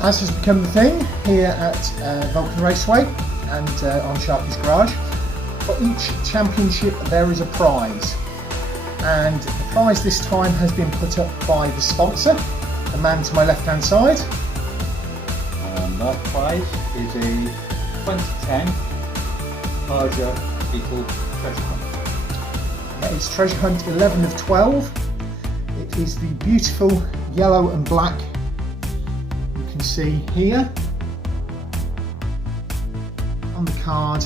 As has become the thing here at Vulcan Raceway and on Sharky's garage, for each championship there is a prize, and the prize this time has been put up by the sponsor, the man to my left hand side. And that prize is a 2010 larger Beetle treasure hunt. It's treasure hunt 11 of 12. It is the beautiful yellow and black you can see here on the card.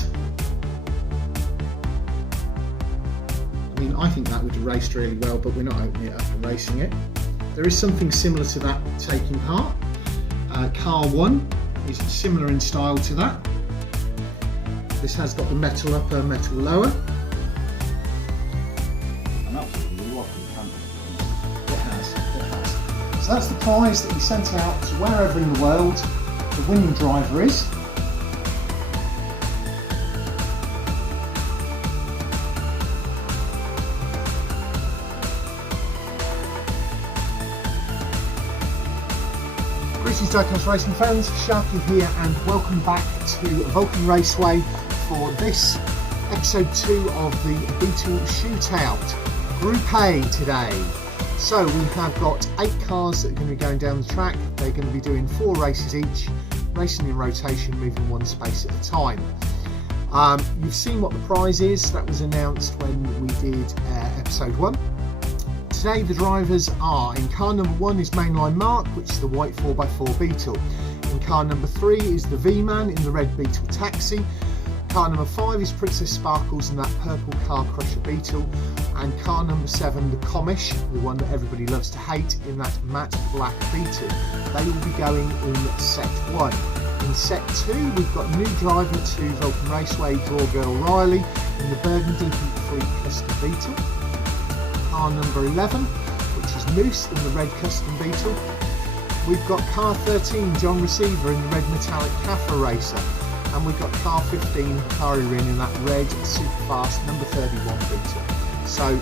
I mean, I think that would have raced really well, but we're not opening it up and racing it. There is something similar to that taking part. Car 1 is similar in style to that. This has got the metal upper, metal lower. And absolutely rocking camera. It has. So that's the prize that we sent out to wherever in the world the winning driver is. Greetings Diecast Racing fans, Sharky here and welcome back to Vulcan Raceway for this episode 2 of the Beetle Shootout Group A today. So we have got 8 cars that are going to be going down the track. They're going to be doing 4 races each, racing in rotation, moving one space at a time. You've seen what the prize is, that was announced when we did episode 1. Today the drivers are, in car number 1 is Mainline Mark, which is the white 4x4 Beetle. In car number 3 is the V-Man in the red Beetle Taxi. Car number 5 is Princess Sparkles in that purple Car Crusher Beetle. And car number 7, the Commish, the one that everybody loves to hate, in that matte black Beetle. They will be going in set 1. In set 2 we've got new driver to Vulcan Raceway, Draw Girl Riley, in the burgundy Heat Free Custom Beetle. Car number 11, which is Moose in the red Custom Beetle. We've got car 13, John Receiver in the red metallic Cafa Racer. And we've got car 15, Hakari in that red super fast number 31 Beetle. So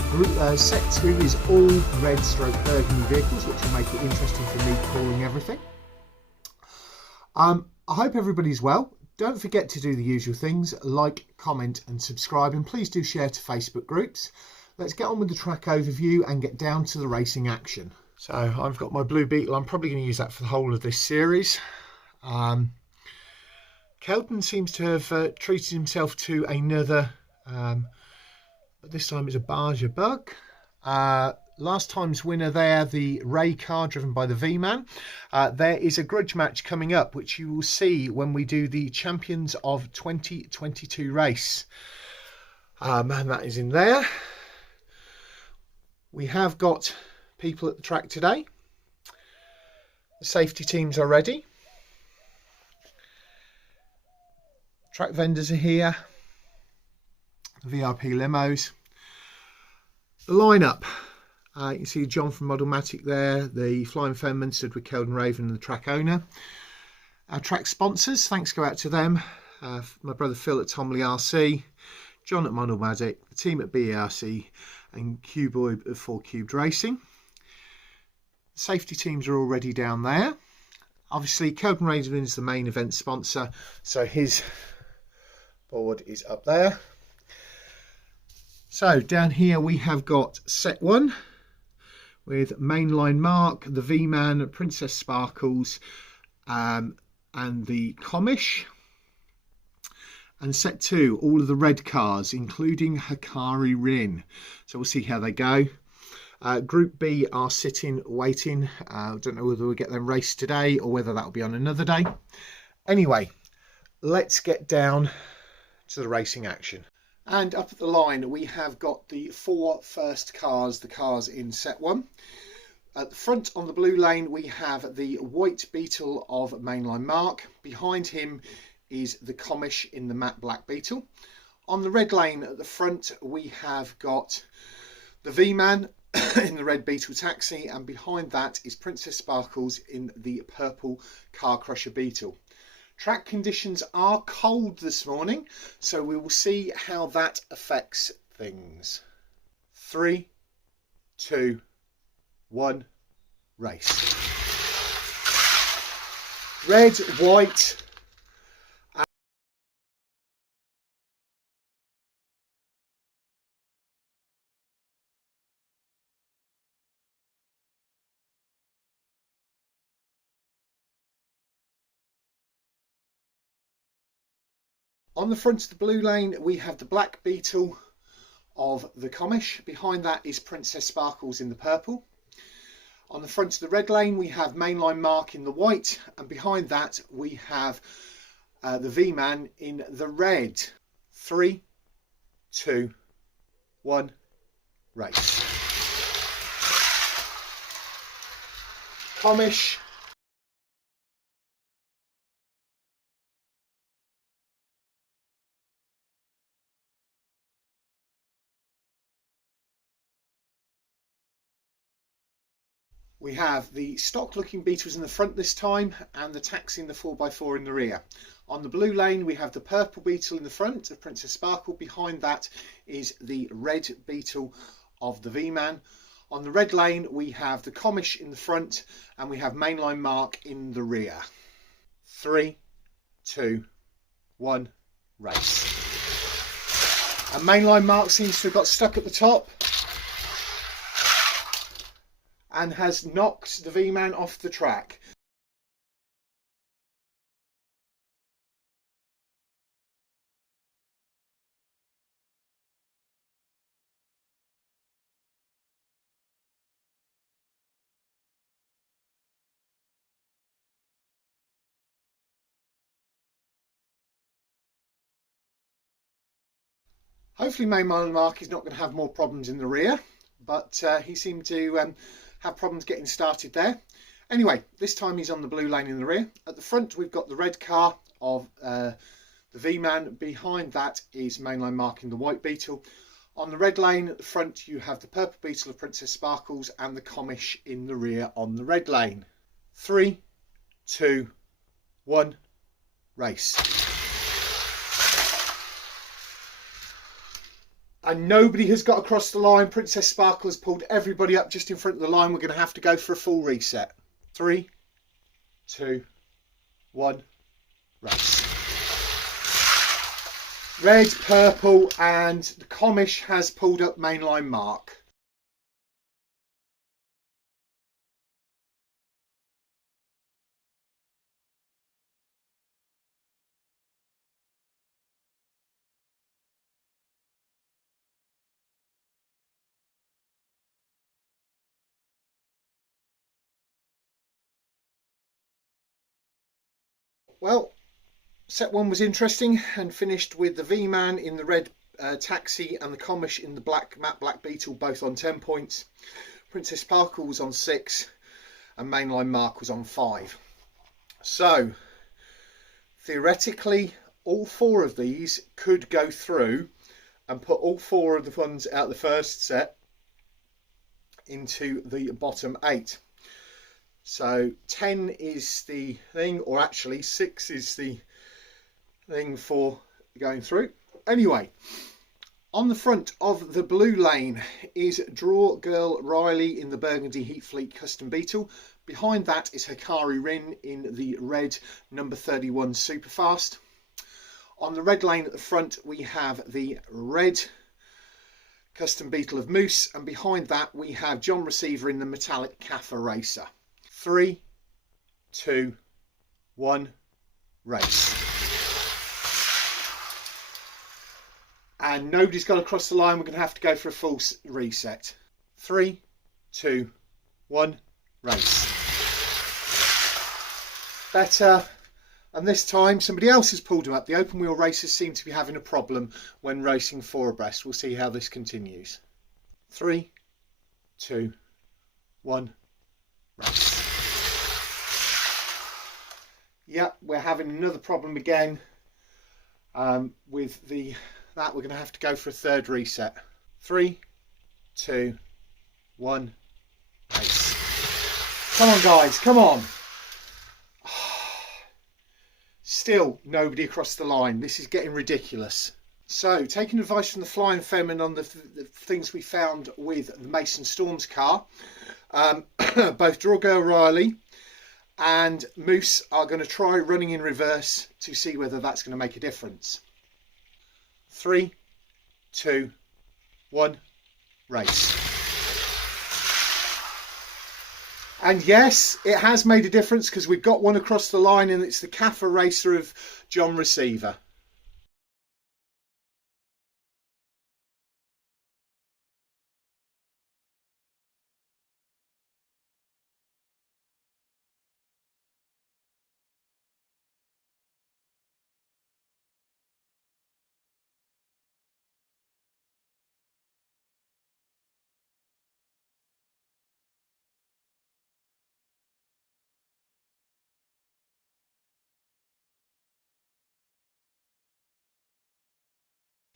set 2 is all red stroke burgundy vehicles, which will make it interesting for me calling everything. I hope everybody's well. Don't forget to do the usual things, like, comment and subscribe, and please do share to Facebook groups. Let's get on with the track overview and get down to the racing action. So I've got my blue Beetle. I'm probably going to use that for the whole of this series. Keldon seems to have treated himself to another, but this time it's a Barger Bug. Last time's winner there, the Ray car driven by the V-Man. There is a grudge match coming up, which you will see when we do the Champions of 2022 race. And that is in there. We have got people at the track today. The safety teams are ready. Track vendors are here. The VIP limos. The lineup. You can see John from Modelmatic there. The Flying Fenman stood with Keldon Raven and the track owner. Our track sponsors, thanks go out to them. My brother Phil at Tomley RC. John at Modelmatic. The team at BERC. And Q-Boy at 4 Cubed Racing. The safety teams are already down there. Obviously, Keldon Raven is the main event sponsor, so his board is up there. So down here we have got set 1 with Mainline Mark, the V-Man, Princess Sparkles, and the Commish. And set 2, all of the red cars, including Hakari Rin. So we'll see how they go. Group B are sitting, waiting. I don't know whether we'll get them raced today or whether that'll be on another day. Anyway, let's get down to the racing action. And up at the line, we have got the 4 first cars, the cars in set 1. At the front on the blue lane, we have the white Beetle of Mainline Mark. Behind him is the Commish in the matte black Beetle. On the red lane at the front we have got the V-Man in the red Beetle Taxi, and behind that is Princess Sparkles in the purple Car Crusher Beetle. Track conditions are cold this morning, so we will see how that affects things. 3, 2, 1, race. red, white. On the front of the blue lane, we have the black Beetle of the Commish. Behind that is Princess Sparkles in the purple. On the front of the red lane, we have Mainline Mark in the white, and behind that we have the V-Man in the red. 3, 2, 1, race. Commish. We have the stock looking Beetles in the front this time and the taxi in the 4x4 in the rear. On the blue lane we have the purple Beetle in the front of Princess Sparkle. Behind that is the red Beetle of the V-Man. On the red lane we have the Commish in the front and we have Mainline Mark in the rear. 3, 2, 1, race. And Mainline Mark seems to have got stuck at the top and has knocked the V-Man off the track. Hopefully Mainline Mark is not going to have more problems in the rear, but he seemed to have problems getting started there. Anyway, this time he's on the blue lane in the rear. At the front we've got the red car of the V-Man. Behind that is Mainline Mark in the white Beetle. On the red lane at the front you have the purple Beetle of Princess Sparkles and the Commish in the rear on the red lane. 3, 2, 1, race. And nobody has got across the line. Princess Sparkle has pulled everybody up just in front of the line. We're going to have to go for a full reset. 3, 2, 1, race. Red, purple, and the Commish has pulled up Mainline Mark. Well, set one was interesting and finished with the V-Man in the red taxi and the Commish in the black matte black Beetle, both on 10 points. Princess Sparkle was on 6 and Mainline Mark was on 5. So theoretically all 4 of these could go through and put all 4 of the ones out the first set into the bottom 8. So 10 is the thing, or actually 6 is the thing for going through. Anyway, on the front of the blue lane is Draw Girl Riley in the Burgundy Heat Fleet Custom Beetle. Behind that is Hakari Rin in the red number 31 Superfast. On the red lane at the front we have the red Custom Beetle of Moose, and behind that we have John Receiver in the metallic Kaffa Racer. 3, 2, 1, race. And nobody's got across the line. We're going to have to go for a full reset. 3, 2, 1, race. Better. And this time somebody else has pulled them up. The open wheel racers seem to be having a problem when racing 4 abreast. We'll see how this continues. 3, 2, 1, race. Yep, we're having another problem again with that. We're going to have to go for a third reset. 3, 2, 1, race. Come on guys, come on. Still nobody across the line. This is getting ridiculous. So, taking advice from the Flying Femin on the things we found with the Mason Storms car, both Draw Girl Riley and Moose are going to try running in reverse to see whether that's going to make a difference. 3, 2, 1, race. And yes, it has made a difference because we've got one across the line, and it's the Kafa Racer of John Receveur.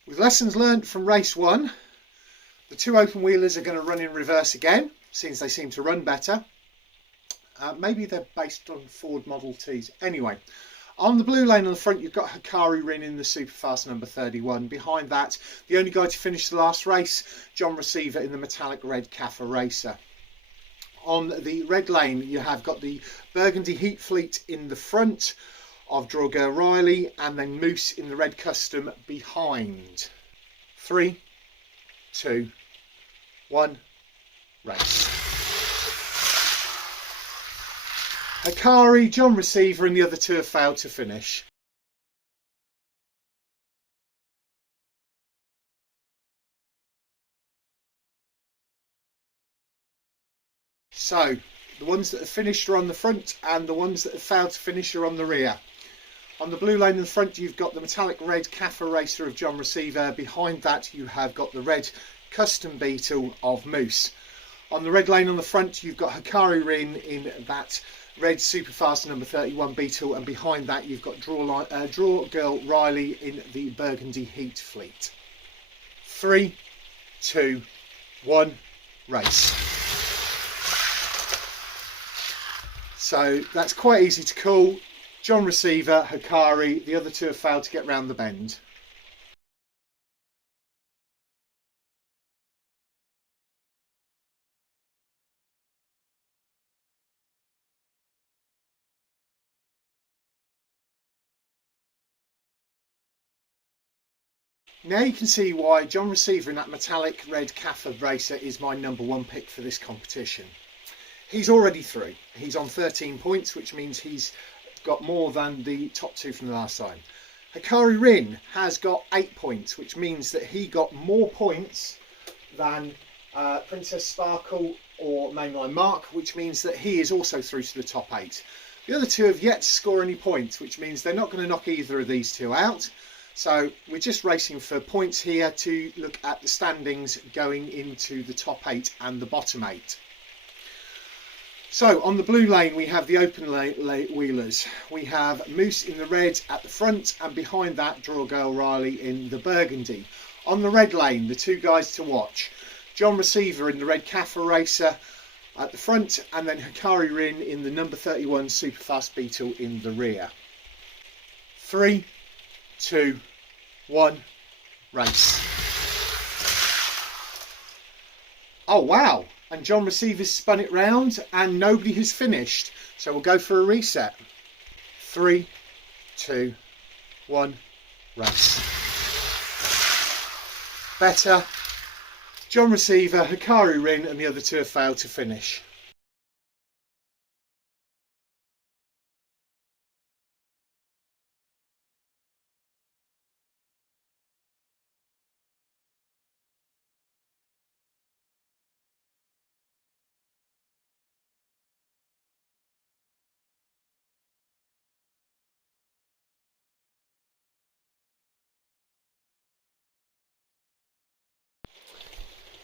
With lessons learnt from race 1, the 2 open wheelers are going to run in reverse again, since they seem to run better. Maybe they're based on Ford Model Ts. Anyway, on the blue lane on the front, you've got Hakari Rin in the Superfast number 31. Behind that, the only guy to finish the last race, John Receveur in the metallic red Kafa Racer. On the red lane, you have got the Burgundy Heat Fleet in the front of Draw Riley, and then Moose in the red custom behind. 3, 2, 1, race. Hakari, John Receveur and the other 2 have failed to finish. So the ones that have finished are on the front, and the ones that have failed to finish are on the rear. On the blue lane in the front, you've got the metallic red Kafa Racer of John Receveur. Behind that, you have got the red custom Beetle of Moose. On the red lane on the front, you've got Hakari Rin in that red Superfast number 31 Beetle, and behind that, you've got Draw Girl Riley in the Burgundy Heat Fleet. 3, 2, 1, race. So that's quite easy to call. John Receveur, Hakari, the other 2 have failed to get round the bend. Now you can see why John Receveur in that metallic red Kafa Racer is my number 1 pick for this competition. He's already through. He's on 13 points, which means he's got more than the top 2 from the last time. Hakari Rin has got 8 points, which means that he got more points than Princess Sparkle or Mainline Mark, which means that he is also through to the top 8. The other 2 have yet to score any points, which means they're not going to knock either of these 2 out. So we're just racing for points here to look at the standings going into the top 8 and the bottom 8. So on the blue lane, we have the open wheelers. We have Moose in the red at the front, and behind that, Draw Girl Riley in the burgundy. On the red lane, the 2 guys to watch. John Receveur in the red Kafa Racer at the front, and then Hakari Rin in the number 31 Superfast Beetle in the rear. 3, 2, 1, race. Oh wow! And John Receiver's spun it round and nobody has finished. So we'll go for a reset. 3, 2, 1, race. Better. John Receveur, Hakari Rin and the other 2 have failed to finish.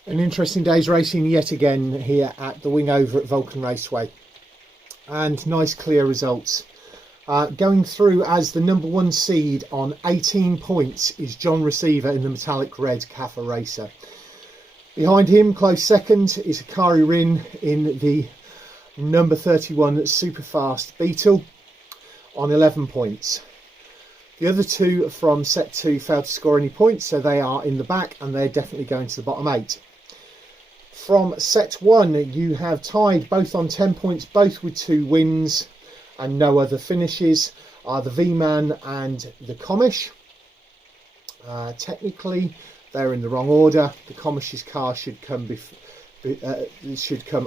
An interesting day's racing yet again here at the wing over at Vulcan Raceway, and nice clear results. Going through as the number 1 seed on 18 points is John Receveur in the metallic red Kafa Racer. Behind him, close second, is Hakari Rin in the number 31 Superfast Beetle on 11 points. The other 2 from set 2 failed to score any points, so they are in the back and they're definitely going to the bottom 8. From set 1, you have tied both on 10 points, both with 2 wins. and no other finishes are the V-Man and the Commish. Technically, they're in the wrong order. The Commish's car should come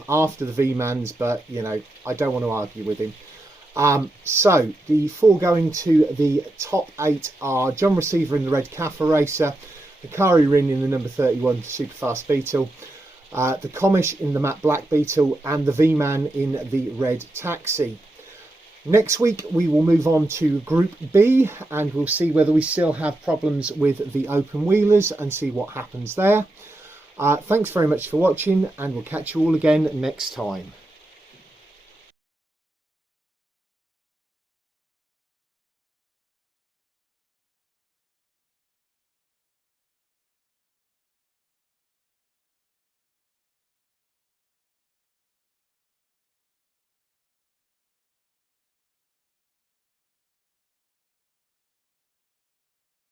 after the V-Man's, but you know, I don't want to argue with him. So the four going to the top 8 are John Receveur in the red Cafa Racer, Hakari Rin in the number 31 Superfast Beetle, the Commish in the matte black Beetle, and the V-Man in the red Taxi. Next week we will move on to Group B, and we'll see whether we still have problems with the open wheelers and see what happens there. Thanks very much for watching, and we'll catch you all again next time.